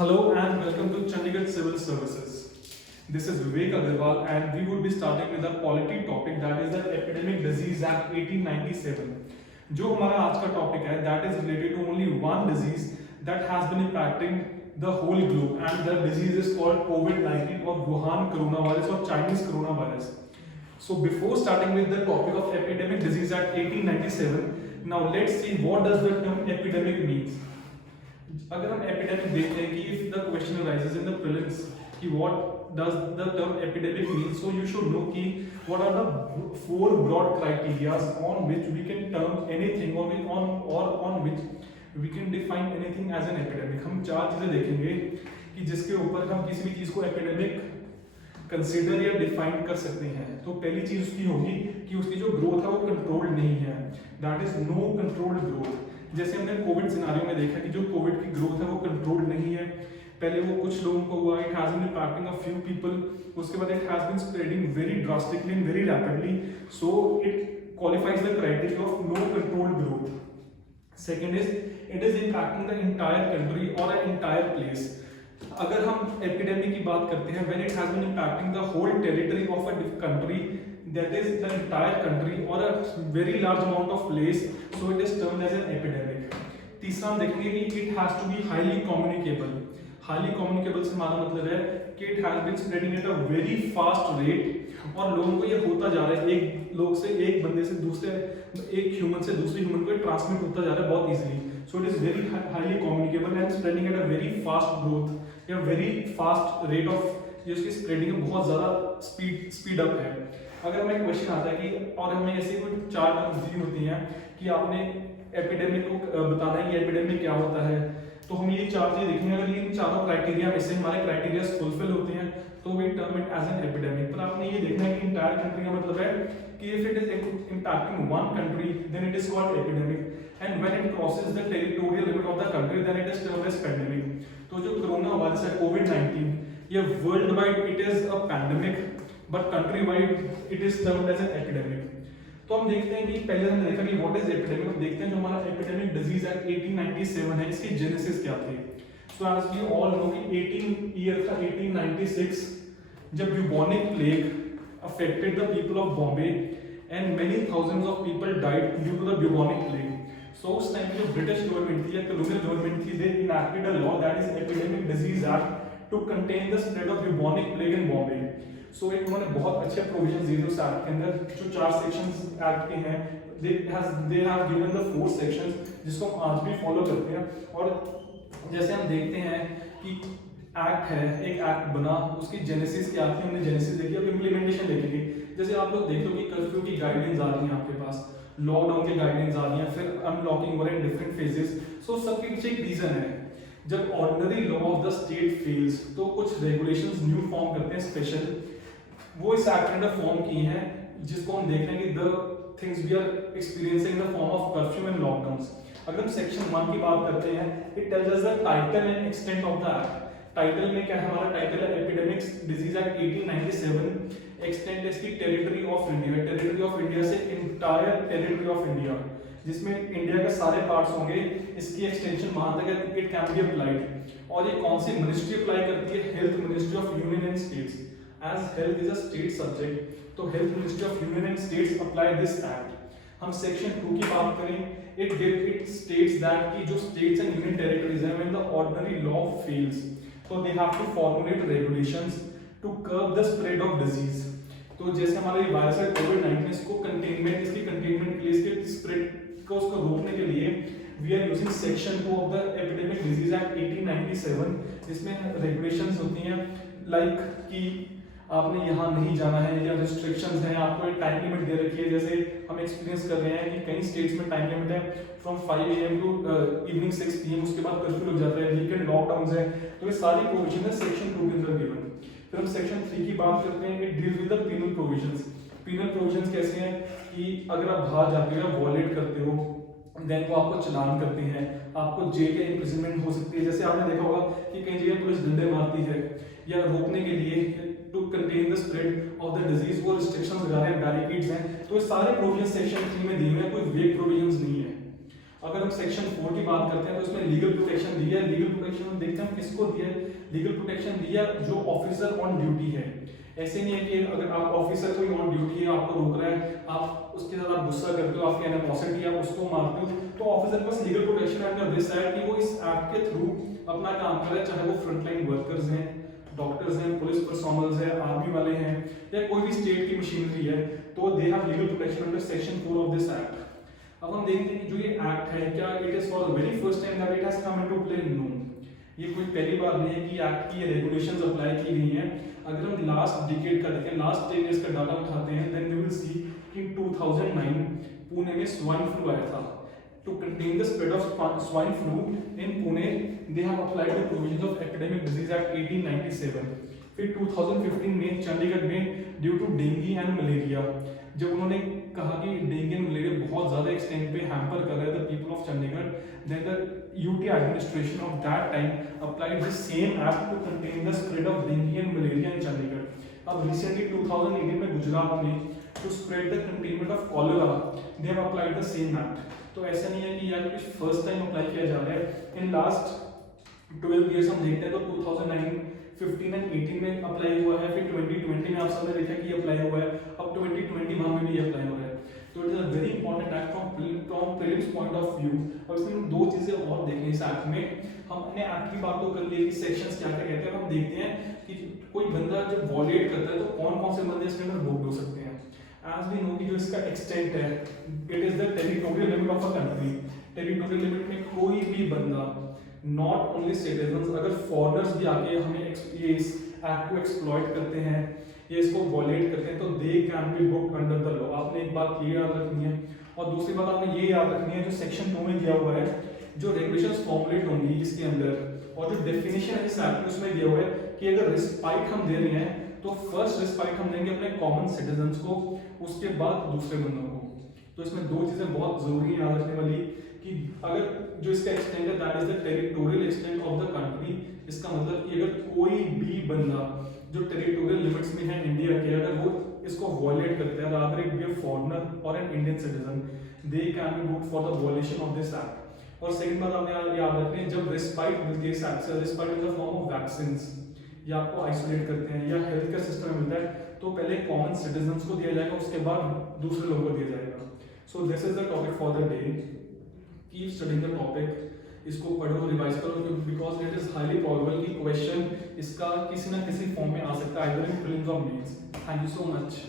Hello and welcome to Chandigarh Civil Services. This is Vivek Agarwal and we would be starting with a polity topic, that is the Epidemic Disease Act 1897. जो हमारा आज का topic है that is related to only one disease that has been impacting the whole globe, and the disease is called COVID-19 or Wuhan coronavirus or Chinese coronavirus. So before starting with the topic of Epidemic Disease Act 1897, now let's see what does the term epidemic means. अगर हम epidemic देखते हैं कि if the question arises in the prelims कि what does the term epidemic mean, so you should know कि what are the four broad criterias on which we can term anything on which we can define anything as an epidemic. हम चार चीजें देखेंगे कि जिसके ऊपर हम किसी भी चीज को एपिडेमिक कंसीडर या डिफाइन कर सकते हैं. तो पहली चीज उसकी होगी कि उसकी जो ग्रोथ है वो कंट्रोल्ड नहीं है, that is no controlled growth. जैसे हमने कोविड सिनारियो में देखा कि जो कोविड की ग्रोथ है वो कंट्रोल्ड नहीं है. पहले वो कुछ लोगों को हुआ, it has been impacting a few people, उसके बाद it has been spreading very drastically and very rapidly, so it qualifies the criteria of no controlled growth. Second is it is impacting the entire country और a entire place. अगर हम epidemic की बात करते हैं, when it has been impacting the whole territory of a country, that is the entire country or a very large amount of place, so it is termed as an epidemic. तीसरा हम देखेंगे कि it has to be highly communicable. highly communicable से हमारा मतलब है कि it has been spreading at a very fast rate और लोगों को ये होता जा रहा है, एक लोग से एक बंदे से दूसरे, एक ह्यूमन से दूसरे ह्यूमन को ट्रांसमिट होता जा रहा है बहुत easily. so it is very highly communicable and spreading at a very fast growth या very fast rate of जिसकी स्प्रेडिंग बहुत ज़्यादा स्पीड अप है. अगर हमें क्वेश्चन आता है कि और हमें ऐसे कोई चार टर्म्स दी होती हैं कि आपने एपिडेमिक को बताना है कि एपिडेमिक क्या होता है, तो हम ये चार चीजें देखेंगे. अगर इन चारों क्राइटेरिया में से हमारे क्राइटेरिया फुलफिल होते हैं तो we term it as an epidemic. पर आपने ये देखना है कि इंटायर कंट्री का मतलब है कि if it is impacting one country then it is called epidemic, and when it crosses the territorial limit of the country then it is termed as pandemic. तो जो कोरोना वायरस है कोविड-19, ये world wide it is a pandemic, but country wide it is termed as an epidemic. तो हम देखते हैं कि पहले हमने देखा कि व्हाट इज एपिडेमिक. हम देखते हैं जो हमारा एपिडेमिक डिजीज एक्ट 1897 है, इसकी जेनेसिस क्या थी. So as we all know कि 1896 जब bubonic plague affected the people of Bombay and many thousands of people died due to the bubonic plague. So उस टाइम जो ब्रिटिश गवर्नमेंट थी या कॉलोनियल गवर्नमेंट थी, they enacted a law that is epidemic disease act to contain the spread of bubonic plague in Bombay. So एक उन्होंने बहुत अच्छे provisions दिए उस एक्ट के अंदर. जो चार सेक्शंस एक्ट के हैं, they have given the 4 sections जिसको हम आज भी फॉलो करते हैं. और जैसे हम देखते हैं कि एक्ट है, एक एक्ट बना, उसकी जेनेसिस क्या थी, हमने जेनेसिस देखी. अब इम्प्लीमेंटेशन देखेंगे. जैसे आप लोग देख लो कि कर्फ्यू की गाइडलाइंस आ रही हैं आपके पास, लॉकडाउन की गाइडलाइंस आ रही हैं, फिर अनलॉकिंग हो रहे हैं डिफरेंट फेजेस. सो सबके पीछे एक रीजन है. जब ordinary law of the state fails तो कुछ रेगुलेशंस न्यू फॉर्म करते हैं स्पेशल, वो इस एक्ट के अंदर फॉर्म की हैं, जिसको हम देख रहे हैं कि the things we are experiencing in the form of curfew and lockdowns. अगर हम सेक्शन 1 की बात करते हैं, it tells us the title and extent of the act. Title में क्या है, हमारा टाइटल है एपिडेमिक्स डिजीज एक्ट 1897. एक्सटेंट इसकी territory of India, territory of India से इंटायर टेरिटरी ऑफ इंडिया, जिसमें इंडिया के सारे पार्ट्स होंगे. इसकी एक्सटेंशन वहां तक इट कैन बी अप्लाइड. और ये कौन सी मिनिस्ट्री अप्लाई करती है, health ministry of union and states. As health is a state subject, तो Health Ministry of Union and States apply this act. हम section 2 की बात करें, it states that कि जो states and union territories हैं, when the ordinary law fails, so they have to formulate regulations to curb the spread of disease. तो जैसे हमारा ये वायरस है कोविड-19, इसको कंटेनमेंट, इसकी कंटेनमेंट के लिए, इसके स्प्रेड को उसको रोकने के लिए we are using section 2 of the Epidemic Disease Act 1897. इसमें regulations होती हैं लाइक कि आपने यहाँ नहीं जाना है, या रिस्ट्रिक्शंस हैं, आपको एक टाइम लिमिट दे रखी है. जैसे हम एक्सपीरियंस कर रहे हैं कि कई स्टेट्स में टाइम लिमिट है from 5 AM to evening 6 PM, उसके बाद कर्फ्यू लग जाता है, वीकेंड लॉकडाउन है. तो ये सारी प्रोविजन है सेक्शन 2 के अंदर गिवन. फिर हम सेक्शन 3 की बात करते हैं, it deals with the penal provisions. Penal provisions कैसे हैं कि अगर आप बाहर जाते हो या वॉयलेट करते हो, देन वो आपको चलान करते हैं, आपको जेल या इम्प्रिजनमेंट हो सकती है. जैसे आपने देखा होगा कि कई जगह पुलिस डंडे मारती है, या रोकने के लिए to contain the spread of the disease वो रिस्ट्रिक्शंस लगा रहे हैं, बैरिकेड्स हैं. तो ये सारे प्रोविजंस सेक्शन 3 में दिए हुए हैं, कोई वेग प्रोविजंस नहीं है. अगर हम सेक्शन 4 की बात करते हैं तो इसमें लीगल प्रोटेक्शन दी है। लीगल प्रोटेक्शन में देखते हैं हम किसको दिया है। लीगल प्रोटेक्शन दिया जो ऑफिसर ऑन ड्यूटी है। ऐसे नहीं है कि अगर आप ऑफिसर कोई ऑन ड्यूटी है, आपको रोक रहा है, आप उसके साथ आप गुस्सा करते हो, आपकी एनिमोसिटी, आप उसको मारते हो, तो ऑफिसर के पास लीगल प्रोटेक्शन है अंडर दिस एक्ट कि वो इस एक्ट के थ्रू अपना काम कर रहा है, चाहे वो फ्रंटलाइन वर्कर्स हैं, डॉक्टर्स हैं, पुलिस पर्सनल्स हैं, आर्मी वाले हैं, या कोई भी स्टेट की मशीनरी है, तो they have legal protection under section 4 of this act. अब हम देखते हैं कि जो ये एक्ट है, क्या it is for the very first time that it has come into play? No, ये कोई पहली बार नहीं है कि एक्ट की रेगुलेशंस अप्लाई की गई हैं। अगर हम लास्ट डिकेड का देखें, लास्ट 10 इयर्स का डाटा उठाते हैं, देन वी विल सी कि 2009 पुणे में स्वाइन फ्लू आया था। To contain the spread of swine flu in Pune, they have applied the provisions of Epidemic Disease Act 1897. फिर 2015 में चंडीगढ़ में due to dengue and malaria, जब उन्होंने कहा कि डेंगू एंड मलेरिया बहुत ज़्यादा एक्सटेंट पे हैम्पर कर रहा है the people of Chandigarh, then the UT administration of that time applied the same act to contain the spread of dengue and malaria in Chandigarh. अब रिसेंटली 2018 में गुजरात में to spread the containment of cholera, they have applied the same act. तो ऐसा नहीं है कि यार कुछ फर्स्ट टाइम अप्लाई किया जा रहा है। इन लास्ट 12 इयर्स हम देखते हैं तो 2009, 15 एंड 18 में अप्लाई हुआ है, फिर 2020 में आप सबने देखा कि अप्लाई हुआ है, अब 2021 में भी अप्लाई हो रहा है। तो it is a very important act from prelims point of view. और इसमें हम दो चीजें और देखें इस एक्ट में। हमने एक्ट की बात तो कर ली कि सेक्शंस क्या क्या कहते हैं, हम देखते हैं कि कोई बंदा जब वॉलेट करता है तो कौन कौन से बंदे इसके अंदर भोग हो सकते हैं। As we know कि जो इसका एक्सटेंट है, it is the territorial limit of a country. Territorial limit में कोई भी बंदा, not only citizens, अगर foreigners भी आके हमें ये इस एक्ट को एक्सप्लॉइट करते हैं या इसको वॉलेट करते हैं, तो they can be booked under the law। आपने एक बात ये याद रखनी है, और दूसरी बात आपने ये याद रखनी है, जो सेक्शन 2 में दिया हुआ है, जो रेगुलेशंस फॉर्मुलेट होंगी इसके अंदर, और जो डेफिनेशन है इस एक्ट में उसमें दिया हुआ है कि अगर रिस्पाइट हम दे रहे हैं तो फर्स्ट रिस्पाइट हम देंगे अपने कॉमन सिटीजन्स को, उसके बाद दूसरे बंदों को। तो इसमें दो चीजें बहुत जरूरी याद रखने वाली कि अगर जो इसका एक्सटेंट है that is the territorial extent of the country. इसका मतलब कि अगर कोई भी बंदा जो टेरिटोरियल लिमिट्स में है इंडिया के, अगर वो इसको वॉयलेट करता है, rather it be a foreigner और an Indian citizen, they can be booked for the violation of this act. और सेकंड बात आपने याद रखनी है, जब रिस्पाइट मिलती है इस एक्ट से, respite in the form of vaccines, या आपको आइसोलेट करते हैं या हेल्थ केयर सिस्टम में मिलता है, तो पहले कॉमन सिटीजन्स को दिया जाएगा, उसके बाद दूसरे लोगों को दिया जाएगा। So this is the topic for the day. Keep studying the topic, इसको पढ़ो, रिवाइज करो, because it is highly probable कि क्वेश्चन इसका किसी ना किसी फॉर्म में आ सकता है, आइदर इन प्रीलिम्स और mains. Thank you so much.